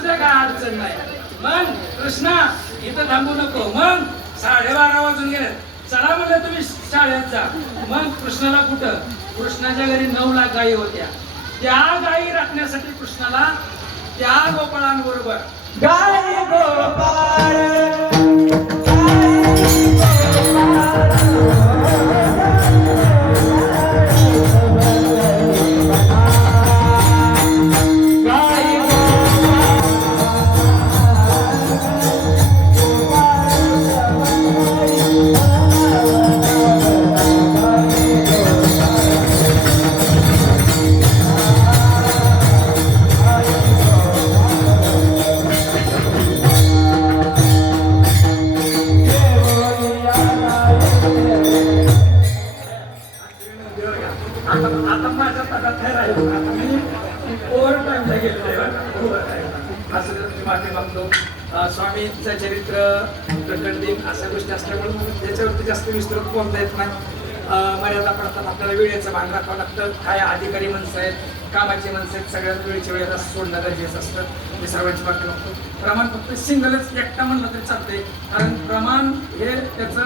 द्या काय अडचण नाही. मग कृष्णा इथं थांबू नको. मग 12:30 वाजून गेले, चला म्हणलं तुम्ही शाळेत जा. मग कृष्णाला कुठं, कृष्णाच्या घरी 9 लाख गायी होत्या. त्या गायी राखण्यासाठी कृष्णाला त्या गोपाळांबरोबर गाय गोपाळ स्वामींचं चरित्र प्रकट दिन अशा गोष्टी असल्यामुळे त्याच्यावरती जास्त विस्तृत बोलता येत नाही. मर्यादा पडतात, आपल्याला वेळेचं भान राखावं लागतं. काय अधिकारी माणसं आहेत, कामाची माणसं आहेत, सगळ्यात वेळेच्या वेळेला सोडणं गरजेचं असतं. मी सर्वांची मागणी मागतो. प्रमाण फक्त सिंगलच एकटा म्हणलं तरी चालतंय, कारण प्रमाण हे त्याचं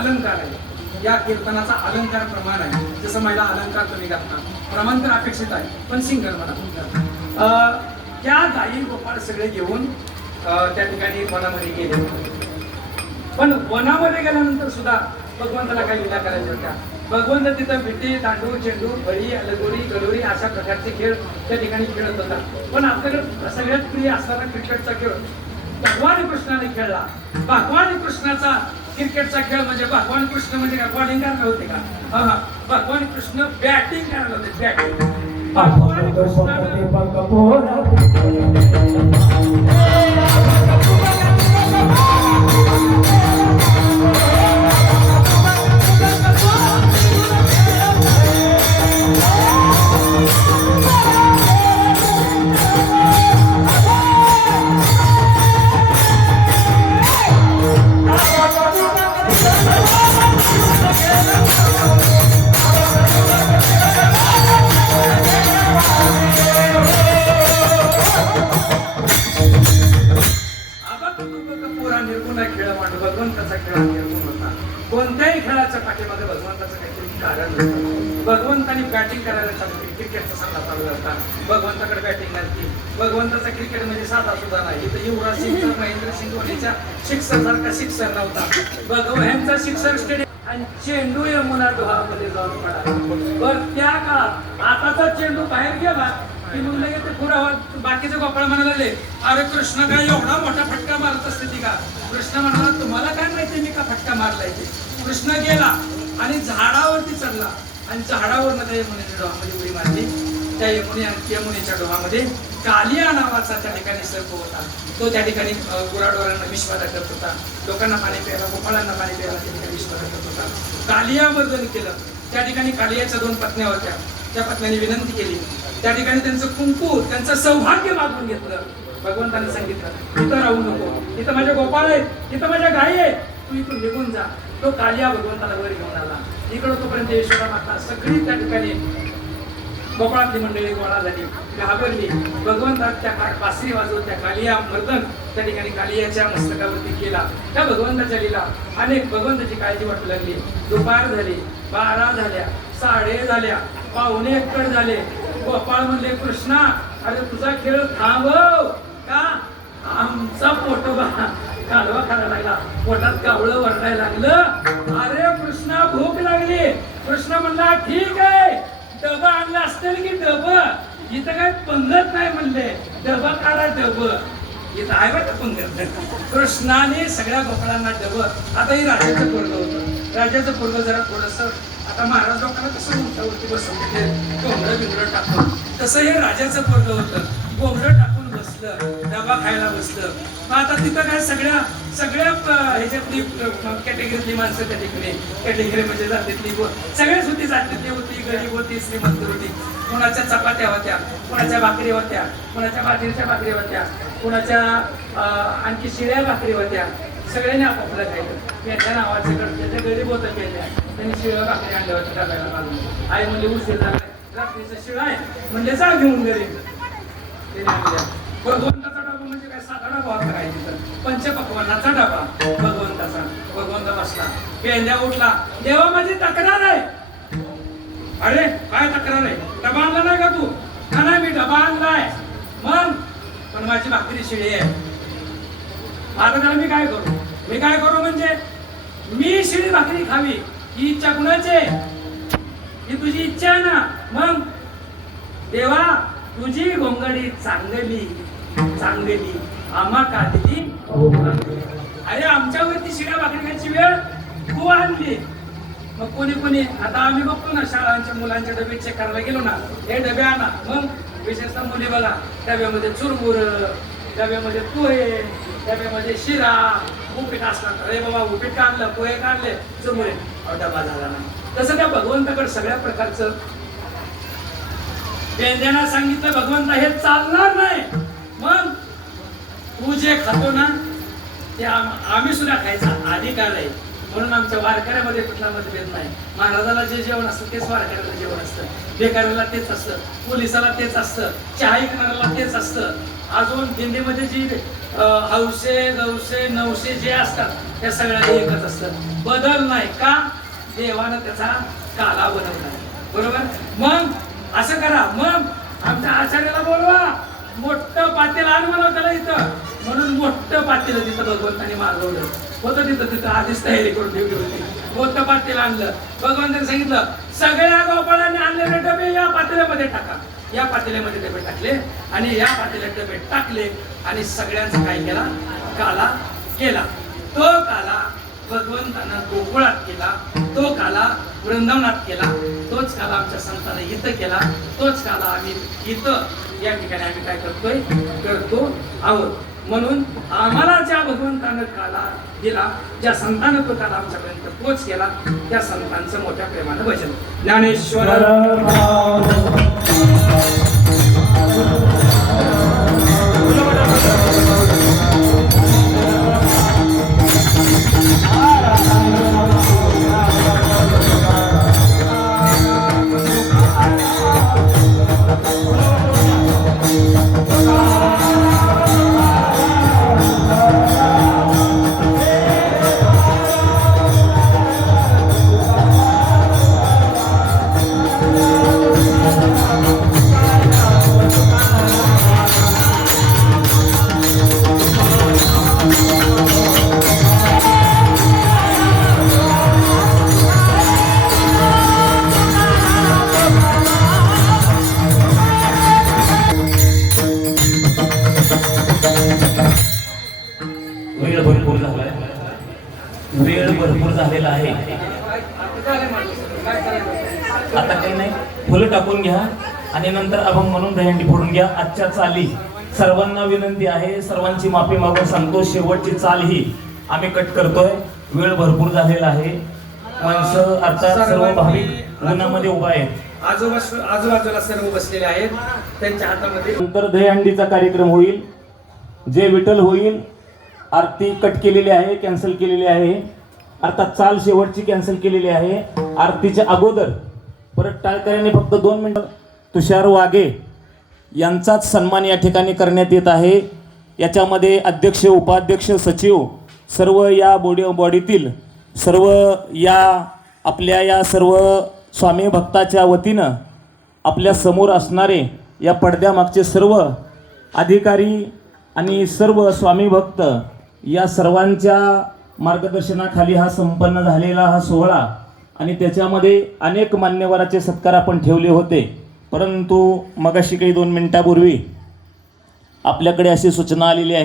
अलंकार आहे. या कीर्तनाचा अलंकार प्रमाण आहे. जसं महिला अलंकार तुम्ही घालता, प्रमाण तर अपेक्षित आहे, पण सिंगल म्हणा. त्या गायी गोपाळ सगळे घेऊन त्या ठिकाणी वनामध्ये गेले. पण वनामध्ये गेल्यानंतर सुद्धा भगवंताला काही लीला करायच्या होत्या. भगवंत तिथं विटी, दांडू, चेंडू, फळी, लगोरी, गलोरी अशा प्रकारचे खेळ त्या ठिकाणी खेळत होता. पण आपल्याकडे सगळ्यात प्रिय असणारा क्रिकेटचा खेळ भगवान कृष्णाने खेळला. भगवान कृष्णाचा क्रिकेटचा खेळ म्हणजे भगवान कृष्ण म्हणजे काय बॉलिंग करणार होते का? भगवान कृष्ण बॅटिंग करणार होते. बॅटिंग भगवान कृष्णाने भगवंताचा खेळ निर्गुण होता. कोणत्याही खेळाच्या पाठीमागे भगवंताचं काहीतरी कारण होतं. भगवंतानी बॅटिंग करायला चालू केली. क्रिकेटचा साधा चालू होता. भगवंताकडे बॅटिंग नव्हती. भगवंताचा क्रिकेट म्हणजे साधा सुद्धा नाही. इथं युवराज सिंग, महेंद्र सिंग धोनीच्या सिक्सर सारखा सिक्सर नव्हता. भगवंताचा सिक्सर स्टेडियम आणि चेंडू यमुना डोहामध्ये जाऊन पडा. बर त्या काळात आताचा चेंडू बाहेर गेला की मग लगेच ते पुरावा बाकीचे गोपाळ म्हणायला लागले, अरे कृष्ण काय एवढा मोठा फटका मारत असते ती का? कृष्ण म्हणाला, तुम्हाला काय माहिती मी का फटका मारलाय ते? कृष्ण गेला आणि झाडावरती चढला आणि झाडावरनं त्या यमुनेच्या डोहामध्ये उडी मारली. त्या यमुनेच्या डोहामध्ये कालिया नावाचा त्या ठिकाणी सर्प होता. तो त्या ठिकाणी गुराढोरांना विश्वास करत होता. लोकांना पाणी प्यायला, गोपाळांना पाणी प्यायला त्या ठिकाणी विश्वास करत होता. कालिया मर्दन केलं. त्या ठिकाणी कालियाच्या 2 पत्न्या होत्या. त्या पत्न्यांनी विनंती केली. त्या ठिकाणी त्यांचं कुंकू, त्यांचं सौभाग्य मागून घेतलं. भगवंताने सांगितलं, इथं राहू नको, इथं माझे गोपाळ आहेत, इथं माझ्या गायी आहेत, तू इथून निघून जा. तो कालिया भगवंताला वर घेऊन आला. इकडं तोपर्यंत यशोदा माता सगळी त्या ठिकाणी गोपाळातली मंडळी गोळा झाली, घाबरली. भगवंतात त्या बासरी वाजवत त्या कालिया मर्दन त्या ठिकाणी कालियाच्या मस्तकावरती केला. त्या भगवंताच्या लीला अनेक भगवंताची काळजी वाटू लागली. दुपार झाली, 12 झाल्या, 1:30 झाल्या, 1:45 झाले. गोपाळ म्हणले, कृष्णा अरे तुझा खेळ थांबव का? आमचा पोटोबा कालवा खायला लागला, पोटात कावळं वरडायला लागलं. अरे कृष्णा भूक लागली. कृष्ण म्हणला, ठीक आहे, डबा आणला असतील की डबं? इथं काय पंगत नाही म्हणले, डबा काढा डबं. इथं आहे बरं का पंगत. कृष्णाने सगळ्या गोपाळांना डबं. आता ही राजाचं पोरगं होतं. राजाचं पोरगं जरा थोडस आता महाराज लोकांना कसं उंचावरती बसवते कोंबडं बिंबडं टाकून, तसं हे राजाचं पोरगं होतं. कोंबडं टाकून बसलं, डबा खायला बसलं. मग आता तिथं काय सगळ्या ह्याच्यातली कॅटेगरीतली माणसं त्या ठिकाणी, कॅटेगरी म्हणजे जातीतली सगळ्याच होती. जातीतली होती, गरीब होती, श्रीमंत होती. कोणाच्या चपात्या होत्या, कोणाच्या भाकरी होत्या, कोणाच्या बाजरीच्या भाकरी होत्या, कोणाच्या आणखी शिळ्या भाकरी होत्या. सगळ्यांनी आपापलं खायचं. पेंड्या नावाचं त्याच्या गरीब होतं पेंड्या, त्यांनी शिळ्या भाकरी आणल्या होत्या डब्याला घालून. आई म्हणले उशीर झाला, रात्रीचं शिळा आहे म्हणजे जा घेऊन घरी. भगवंताचा डबा म्हणजे काय साधा डबा होता काय तिथं? पंचपक्वानाचा डबा भगवंताचा. भगवंत बसला, पेंड्या उठला, देवा माझी तक्रार आहे. अरे काय तक्रार आहे? डबा आणला नाही का तू? नाही मी डबा आणलाय. मग पण माझी भाकरी शिळी आहे. आता त्याला मी काय करू? मी काय करू म्हणजे मी शिळी भाकरी खावी ही इच्छा कुणाची आहे? ही तुझी इच्छा आहे ना? मग देवा तुझी घोंगडी चांगली चांगली आम्हा का दिली? अरे आमच्यावरती शिळ्या भाकरी खायची वेळ तू आणली. मग कोणी कोणी आता आम्ही बघतो ना शाळांच्या मुलांच्या डबे चेक करायला गेलो ना, हे डबे आणा. मग विशेषतः मुली बघा, डब्यामध्ये चुरमुर, डब्यामध्ये पोहे, डब्यामध्ये शिरा, उपीट असतात. अरे बाबा उपीट काढलं, पोहे काढले, चुरमुरे, डबा झाला नाही. तसं त्या भगवंताकडे सगळ्या प्रकारचं पेंड्याला सांगितलं, भगवंता हे चालणार नाही. मग तू जे खातो ना ते आम्ही सुद्धा खायचा अधिकार आहे. म्हणून आमच्या वारकऱ्यामध्ये कुठला मतभेद नाही. महाराजाला जे जेवण असतं तेच वारकऱ्याला जेवण असतं, बेकाराला तेच असतं, पोलिसाला तेच असतं, चहा ऐकणाऱ्याला तेच असतं. अजून दिंडीमध्ये जी हौसे गवसे नवसे जे असतात त्या सगळ्या एकच असतं, बदल नाही. का? देवानं त्याचा काला बनवला. बरोबर? मग असं करा, मग आमच्या आचार्याला बोलवा, मोठं पातेल आण म्हणा त्याला इथं, म्हणून मोठं पातेल तिथं भगवंताने मागवलं होतं. तिथं आधीच तयारी करून ठेवली होती. मोठं पातेल आणलं. भगवंताने सांगितलं सगळ्या गोपाळांनी आणलेले डबे या पातेल्यामध्ये टाका. या पातेल्यामध्ये डबे टाकले आणि या पातेल्यात डबे टाकले आणि सगळ्यांचा काय केला, काला केला. तो काला भगवंतानं गोकुळात केला, तो काला वृंदावनात केला, तोच काला आमच्या संतांनी इथं केला, तोच काला आम्ही इथं या ठिकाणी आम्ही काय करतो आहोत. म्हणून आम्हाला ज्या भगवंतानं काला दिला, ज्या संतानं तो काला आमच्यापर्यंत पोच केला, त्या संतांचं मोठ्या प्रेमानं भजन. ज्ञानेश्वर वेळ भरपूर झालेला आहे. आता काही नाही, फुलं टाकून घ्या आणि नंतर अभंग म्हणून दहीहंडी फोडून घ्या. आजच्या चाली सर्वांना विनंती आहे, सर्वांची माफी मागून सांगतो, शेवटची चाल ही आम्ही कट करतोय. वेळ भरपूर झालेला आहे. माणसं अर्थात सर्व भाविक उन्हामध्ये उभा आहेत. आजूबाजूला सर्व बसलेले आहेत. त्यांच्या हातामध्ये नंतर दहीहंडीचा कार्यक्रम होईल. जे विठ्ठल होईल, आरती कट केलेली आहे, कॅन्सल केलेली आहे. अर्थात चाल शेवटची कॅन्सल केलेली आहे. आरतीच्या अगोदर परत टाळकऱ्याने फक्त 2 मिनिटं तुषार वाघे यांचाच सन्मान या ठिकाणी करण्यात येत आहे. याच्यामध्ये अध्यक्ष, उपाध्यक्ष, सचिव सर्व या बॉडीतील सर्व या आपल्या या सर्व स्वामी भक्ताच्या वतीनं आपल्या समोर असणारे या पडद्यामागचे सर्व अधिकारी आणि सर्व स्वामी भक्त या सर्वांच्या मार्गदर्शनाखाली हा संपन्न झालेला हा सोहळा आणि त्याच्यामध्ये अनेक मान्यवराचे सत्कार आपण ठेवले होते. परंतु मगाशी काही 2 मिनिटापूर्वी आपल्याकडे अशी सूचना आलेली आहे